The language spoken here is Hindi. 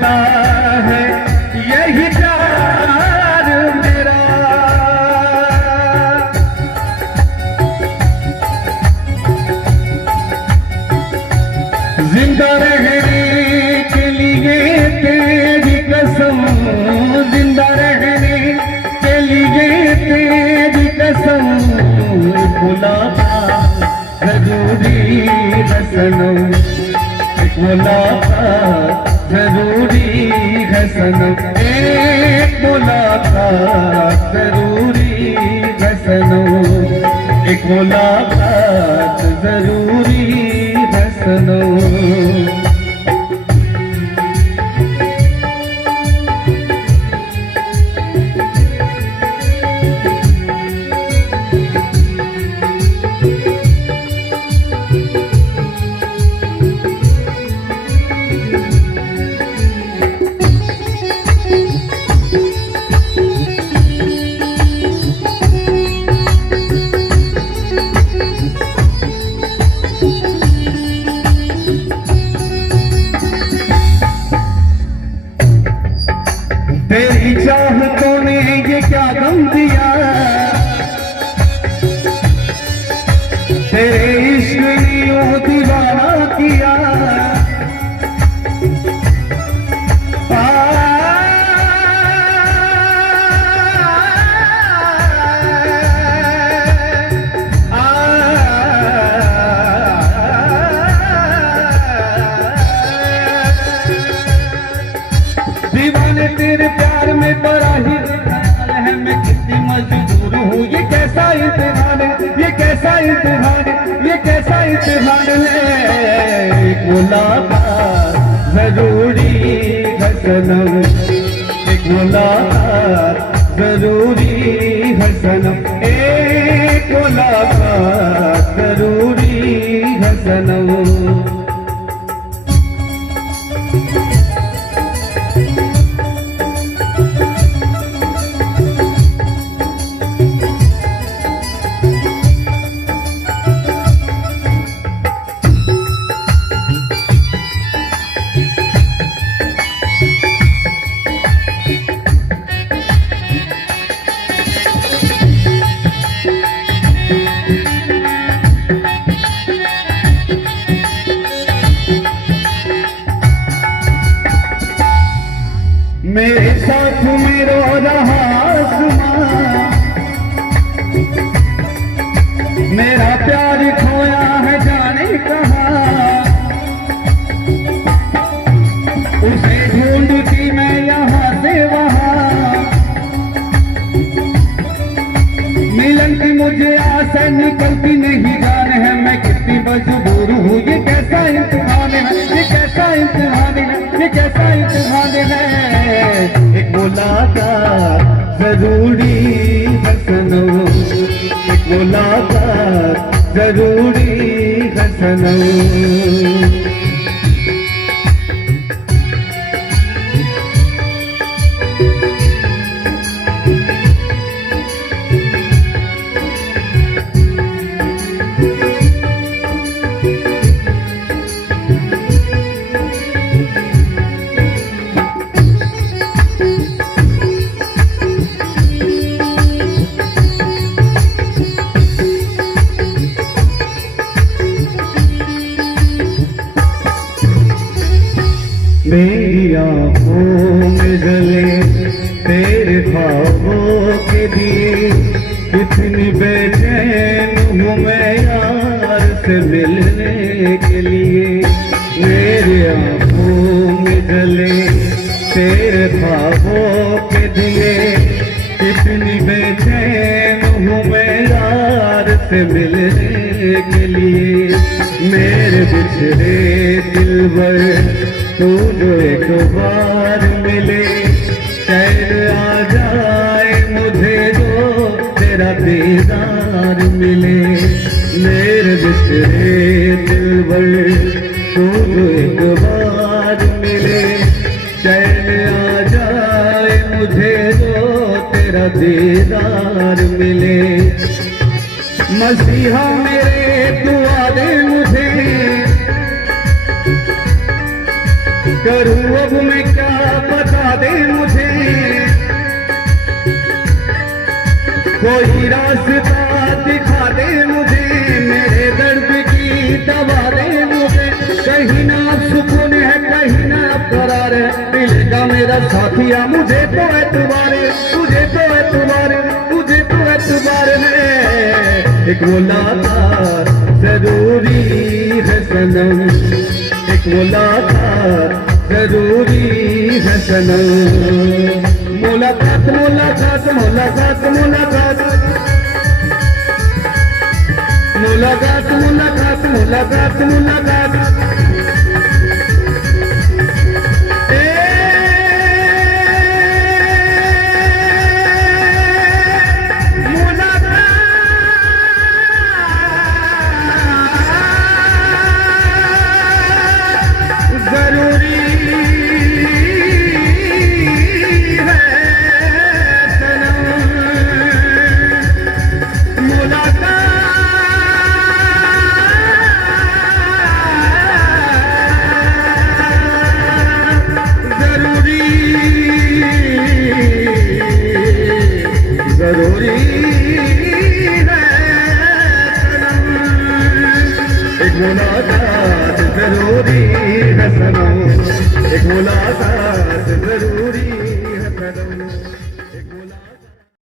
होता है यही प्यार मेरा। जिंदा रहने के लिए तेरी कसम, जिंदा रहने के लिए तेरी कसम, मुलाकात जरूरी है सनम, एक मुलाकात जरूरी है सनम, एक मुलाकात जरूरी है सनम, एक मुलाकात जरूरी है सनम। तेरी चाहतों ने ये क्या गम दिया, तेरे इश्क ने यूं दीवाना किया। दीवाने तेरे प्यार में पड़ा ही है, मैं कितनी मजबूर हूँ। ये कैसा इम्तिहान है, ये कैसा इम्तिहान है, ये कैसा इम्तिहान है। एक मुलाकात जरूरी है सनम, एक मुलाकात जरूरी है सनम, एक मुलाकात जरूरी है सनम। मेरे साथ में रो रहा आसमां, मेरा प्यार खोया है जाने कहाँ। उसे ढूंढती मैं यहाँ से वहाँ, मिलन की मुझे आशा निकलती नहीं जान है। मैं कितनी मजबूर हूँ, ये कैसा इम्तिहान है, ये कैसा इम्तिहान है, ये कैसा इम्तिहान है। एक मुलाकात जरूरी है सनम, एक मुलाकात जरूरी है सनम। मेरी आँखों में जले तेरे ख्वाबों के दिए, कितनी बेचैन हूँ मैं यार से मिलने के लिए। मेरी आँखों में जले तेरे ख्वाबों के दिए, कितनी बेचैन हूँ मैं यार से मिलने के लिए। मेरे बिछड़े दिलबर तू जो एक बार मिले, चैन आ जाए मुझे जो तेरा दीदार मिले। मेरे बिछड़े दिलबर तू जो एक बार मिले, चैन आ जाए मुझे जो तेरा दीदार मिले। मसीहा मेरे दुआ दे मुझे, करूँ अब मैं क्या मुझे, कोई रास्ता दिखा दे मुझे, मेरे दर्द की दवा दे मुझे। कहीं ना सुकून है, कहीं ना करार है, मिलेगा मेरा साथिया मुझे तो एतबार है, तुझे तो एतबार है, तुझे तो एतबार है। एक मुलाकात जरूरी है सनम, एक मुलाकात जरूरी है सनम। मुलाकात मुलाकात मुलाकात मुलाकात मुलाकात मुलाकात मुलाकात मुलाकात। जरूरी है सनम, एक मुलाकात